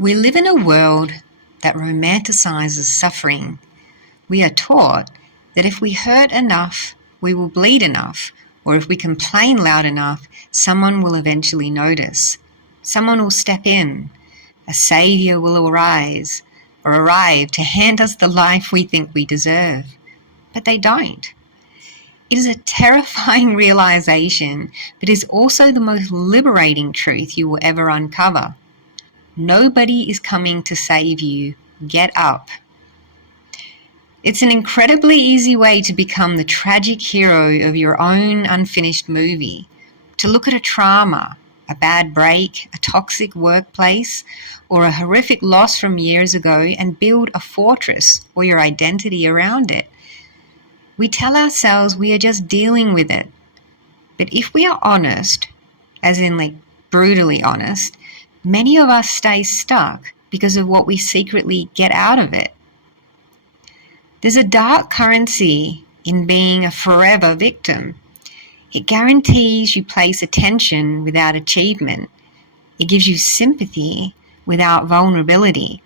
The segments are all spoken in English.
We live in a world that romanticizes suffering. We are taught that if we hurt enough, we will bleed enough, or if we complain loud enough, someone will eventually notice. Someone will step in. A savior will arrive to hand us the life we think we deserve. But they don't. It is a terrifying realization, but is also the most liberating truth you will ever uncover. Nobody is coming to save you. Get up. It's an incredibly easy way to become the tragic hero of your own unfinished movie. To look at a trauma, a bad break, a toxic workplace, or a horrific loss from years ago and build a fortress or your identity around it. We tell ourselves we are just dealing with it. But if we are honest, as in brutally honest, many of us stay stuck because of what we secretly get out of it. There's a dark currency in being a forever victim. It guarantees you place attention without achievement. It gives you sympathy without vulnerability.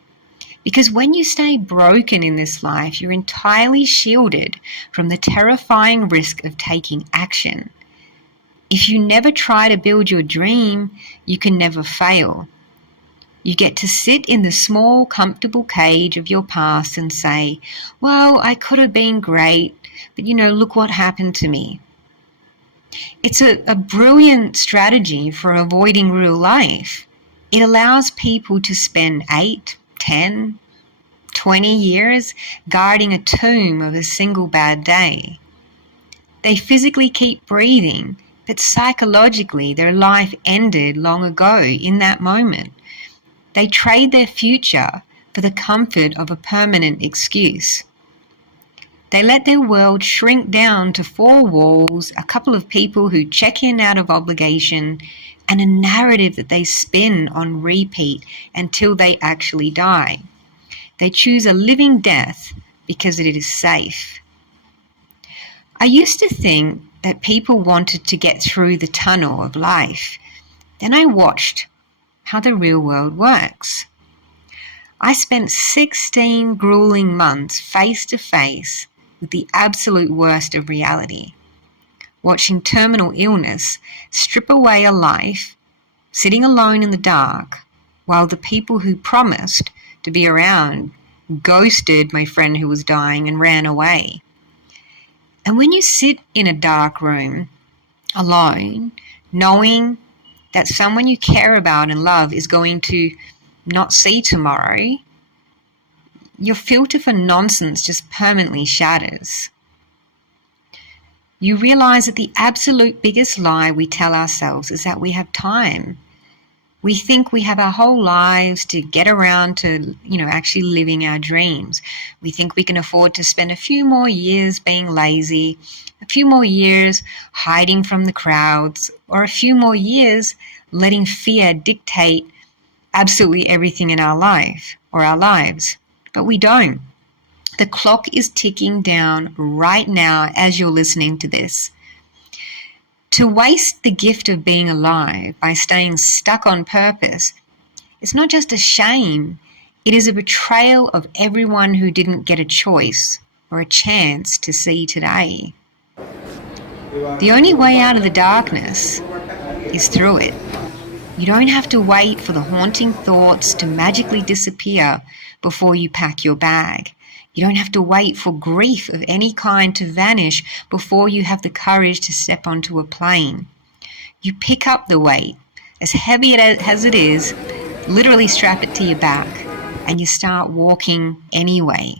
Because when you stay broken in this life, you're entirely shielded from the terrifying risk of taking action. If you never try to build your dream, you can never fail. You get to sit in the small, comfortable cage of your past and say, well, I could have been great, but look what happened to me. It's a brilliant strategy for avoiding real life. It allows people to spend 8, 10, 20 years guarding a tomb of a single bad day. They physically keep breathing, but psychologically their life ended long ago in that moment. They trade their future for the comfort of a permanent excuse. They let their world shrink down to 4 walls, a couple of people who check in out of obligation, and a narrative that they spin on repeat until they actually die. They choose a living death because it is safe. I used to think that people wanted to get through the tunnel of life. Then I watched how the real world works. I spent 16 grueling months face to face with the absolute worst of reality, watching terminal illness strip away a life, sitting alone in the dark, while the people who promised to be around ghosted my friend who was dying and ran away. And when you sit in a dark room, alone, knowing that someone you care about and love is going to not see tomorrow, your filter for nonsense just permanently shatters. You realize that the absolute biggest lie we tell ourselves is that we have time. We think we have our whole lives to get around to, actually living our dreams. We think we can afford to spend a few more years being lazy, a few more years hiding from the crowds, or a few more years letting fear dictate absolutely everything in our life or our lives. But we don't. The clock is ticking down right now as you're listening to this. To waste the gift of being alive by staying stuck on purpose, it's not just a shame, it is a betrayal of everyone who didn't get a choice or a chance to see today. The only way out of the darkness is through it. You don't have to wait for the haunting thoughts to magically disappear before you pack your bag. You don't have to wait for grief of any kind to vanish before you have the courage to step onto a plane. You pick up the weight, as heavy as it is, literally strap it to your back, and you start walking anyway.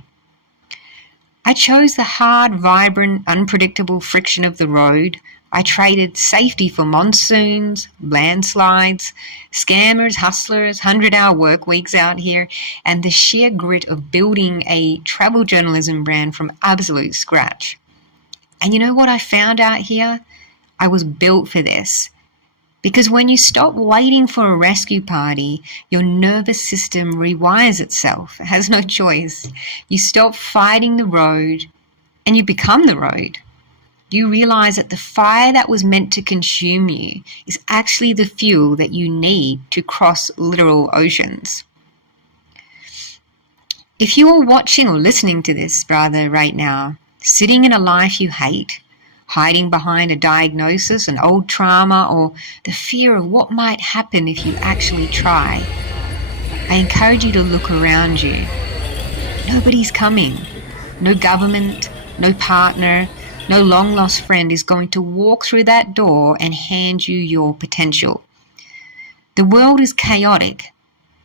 I chose the hard, vibrant, unpredictable friction of the road. I traded safety for monsoons, landslides, scammers, hustlers, 100-hour work weeks out here, and the sheer grit of building a travel journalism brand from absolute scratch. And you know what I found out here? I was built for this. Because when you stop waiting for a rescue party, your nervous system rewires itself. It has no choice. You stop fighting the road and you become the road. You realize that the fire that was meant to consume you is actually the fuel that you need to cross literal oceans. If you are watching or listening to this, rather, right now, sitting in a life you hate, hiding behind a diagnosis, an old trauma, or the fear of what might happen if you actually try, I encourage you to look around you. Nobody's coming. No government, no partner, no long-lost friend is going to walk through that door and hand you your potential. The world is chaotic,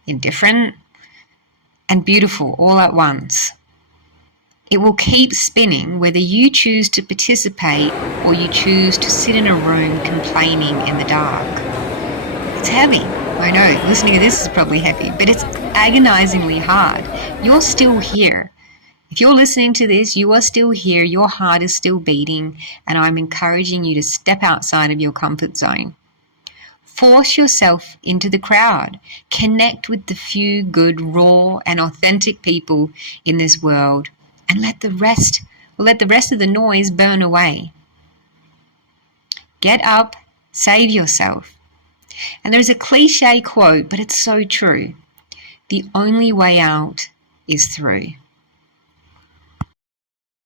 indifferent, and beautiful all at once. It will keep spinning whether you choose to participate or you choose to sit in a room complaining in the dark. It's heavy. I know, listening to this is probably heavy, but it's agonizingly hard. You're still here. If you're listening to this, you are still here, your heart is still beating, and I'm encouraging you to step outside of your comfort zone. Force yourself into the crowd. Connect with the few good, raw, and authentic people in this world, and let the rest of the noise burn away. Get up, save yourself. And there's a cliche quote, but it's so true. The only way out is through.